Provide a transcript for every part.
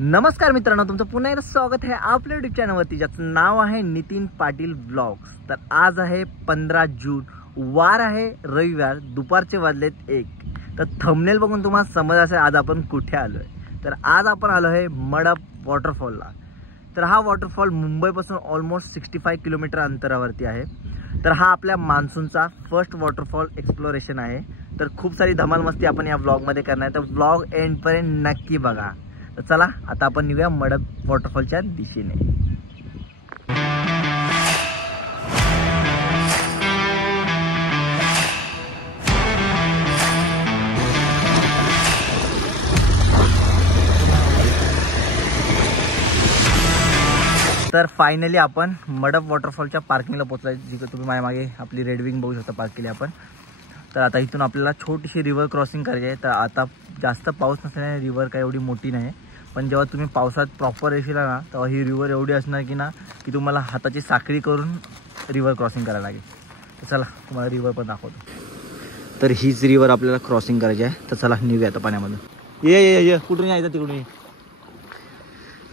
नमस्कार मित्रांनो, तुमचं पुन्हा एकदा स्वागत आहे आपल्या यूट्यूब चॅनलवरती, ज्याचं नाव आहे नितीन पाटील ब्लॉग्स। तर आज आहे 15 जून, वार आहे रविवार, दुपारचे वाजलेत 1। तर थंबनेल बघून तुम्हाला समज असेल आज आपण कुठे आलोय। तर आज आपण आलो आहे मडप वॉटरफॉलला। तर हा वॉटरफॉल मुंबईपासून ऑलमोस्ट 65 किलोमीटर अंतरावरती आहे। तर हा आपल्या मान्सूनचा फर्स्ट वॉटरफॉल एक्सप्लोरेशन आहे। तर खूप सारी धमाल मस्ती आपण या व्लॉगमध्ये करणार आहे, तर व्लॉग एंडपर्यंत नक्की बघा। तर चला आता आपण निघूया मडप वॉटरफॉलच्या दिशेने। तर फायनली आपण मडप वॉटरफॉलच्या पार्किंगला पोहोचलो, जिथे तुम्ही माझ्या मागे आपली रेड विंग बघू शकता पार्क केली आपण। तर आता इथून आपल्याला छोटीशी रिव्हर क्रॉसिंग करायची आहे। तर आता जास्त पाऊस नसल्याने रिव्हर काय एवढी मोठी नाही, पण जेव्हा तुम्ही पावसात प्रॉपर येशील ना, तेव्हा ही रिव्हर एवढी असणार की ना की तुम्हाला हाताची साखळी करून रिव्हर क्रॉसिंग करायला लागेल। तर चला तुम्हाला रिव्हर पण दाखवतो। तर हीच रिव्हर आपल्याला क्रॉसिंग करायची आहे। तर चला निघूया आता पाण्यामध्ये। ये कुठून यायचं तिकडून ये।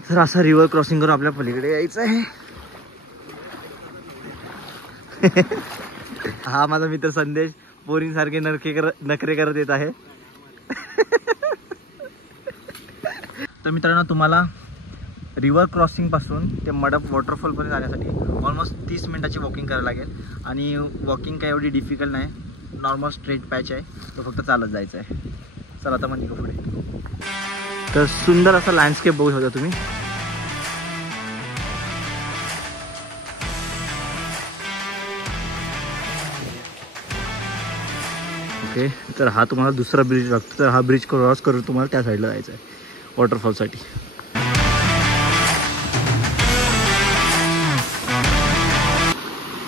तर असं रिव्हर क्रॉसिंग करून आपल्या पलीकडे यायचं आहे। हा माझा मित्र संदेश पोरींसारखे नखरे करत येत आहे। तर मित्रांनो, तुम्हाला रिव्हर क्रॉसिंग पासून ते मडप वॉटरफॉल पर्यंत जाण्यासाठी ऑलमोस्ट 30 मिनिटाची वॉकिंग करायला लागेल। आणि वॉकिंग काय एवढी डिफिकल्ट नाही, नॉर्मल स्ट्रेट पॅच आहे, तो फक्त चालत जायचं आहे। चला आता म्हणजे पुढे। तर सुंदर असा लँडस्केप बघू शकता तुम्ही। ओके, तर हा तुम्हाला दुसरा ब्रिज लागतो। तर हा ब्रिज क्रॉस करून तुम्हाला त्या साईडला जायचं आहे वॉटरफॉलसाठी।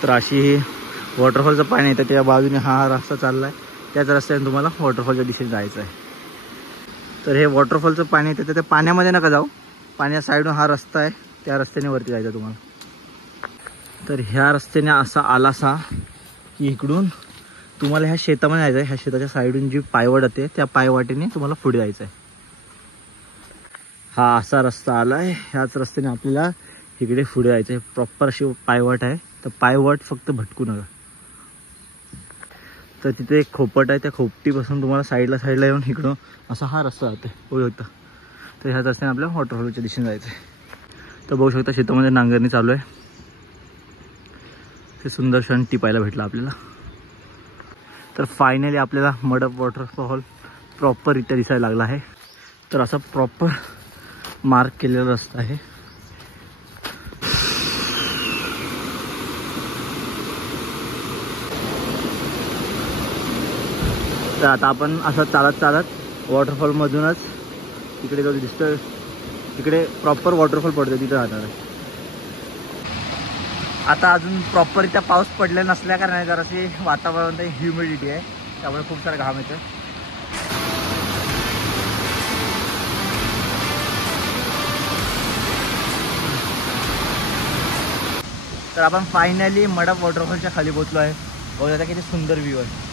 तर अशी ही वॉटरफॉलचं पाणी येतं, त्या बाजूने हा रस्ता चालला आहे, त्याच रस्त्याने तुम्हाला वॉटरफॉलच्या दिशेने जायचं आहे। तर हे वॉटरफॉलचं पाणी येतं, तर त्या पाण्यामध्ये नका जाऊ, पाण्या साईडून हा रस्ता आहे, त्या रस्त्याने वरती जायचं तुम्हाला। तर ह्या रस्त्याने असा आलासा की इकडून तुम्हाला ह्या शेतामध्ये जायचं आहे। ह्या शेताच्या साईडून जी पायवाट येते, त्या पायवाटेने तुम्हाला पुढे जायचं आहे। हा असा रस्ता आला आहे, ह्याच रस्त्याने आपल्याला इकडे पुढे जायचं आहे। प्रॉपर अशी पायवाट आहे, तर पायवाट फक्त भटकू नका। तर तिथे एक खोपट आहे, त्या खोपटीपासून तुम्हाला साईडला येऊन इकडं असा हा रस्ता जातो बघू शकता। तर ह्याच रस्त्याने आपल्या वॉटरफॉलच्या दिशेने जायचं आहे। तर बघू शकता शेतामध्ये नांगरणी चालू आहे, ते सुंदर क्षण टिपायला भेटला आपल्याला। तर फायनली आपल्याला मडप वॉटरफॉल प्रॉपररित्या दिसायला लागला आहे। तर असा प्रॉपर मार्क केलेला रस्ता आहे। तर आता आपण असं चालत वॉटरफॉलमधूनच तिकडे जो दिसतोय, तिकडे प्रॉपर वॉटरफॉल पडतो, तिथे राहणार आहे। आता अजून प्रॉपररित्या पाऊस पडलेला नसल्या कारणाने जराशी वातावरण ह्युमिडिटी आहे, त्यामुळे खूप सारा घाम येतो। तर आपण फायनली मडप वॉटरफॉलच्या खाली पोहोचलो आहे। बघू शकता किती सुंदर व्ह्यू आहे।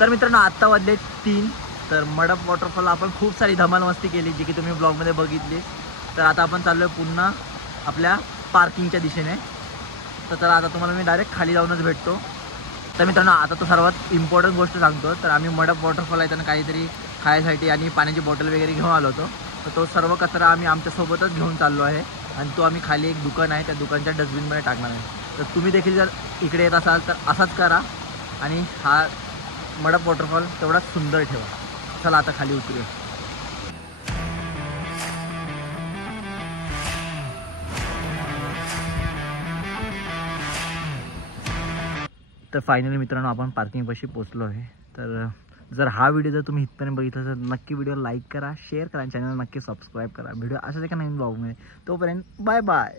तर मित्रांनो आत्ता वाजले 3. तर मडप वॉटरफॉल आपण खूप सारी धमाल मस्ती केली जी की तुम्ही ब्लॉगमध्ये बघितली. तर आता आपण चाललो आहे पुन्हा आपल्या पार्किंगच्या दिशेने. तर चला आता तुम्हाला मी डायरेक्ट खाली जाऊनच भेटतो. तर मित्रांनो आता तो सर्वात इम्पॉर्टंट गोष्ट सांगतो. तर आम्ही मडप वॉटरफॉल आहे त्यांना काहीतरी खायसाठी आणि पाण्याची बॉटल वगैरे घेऊन आलो होतो. तर तो सर्व कचरा आम्ही आमच्यासोबतच घेऊन चाललो आहे आणि तो आम्ही खाली एक दुकान आहे त्या दुकानच्या डस्टबिनमध्ये टाकणार आहे. तर तुम्ही देखील जर इकडे येत असाल तर असाच करा आणि हा मडप वॉटरफॉल तेवढा सुंदर ठेवा. चला आता खाली उतरूया. तर फायनली मित्रांनो आपण पार्किंगपाशी पोचलो आहे. तर जर हा व्हिडिओ जर तुम्ही इथपर्यंत बघितला तर नक्की व्हिडिओ लाईक करा, शेअर करा आणि चॅनल नक्की सबस्क्राईब करा. व्हिडिओ अशाच एका नवीन ब्लॉगमध्ये. तोपर्यंत बाय बाय.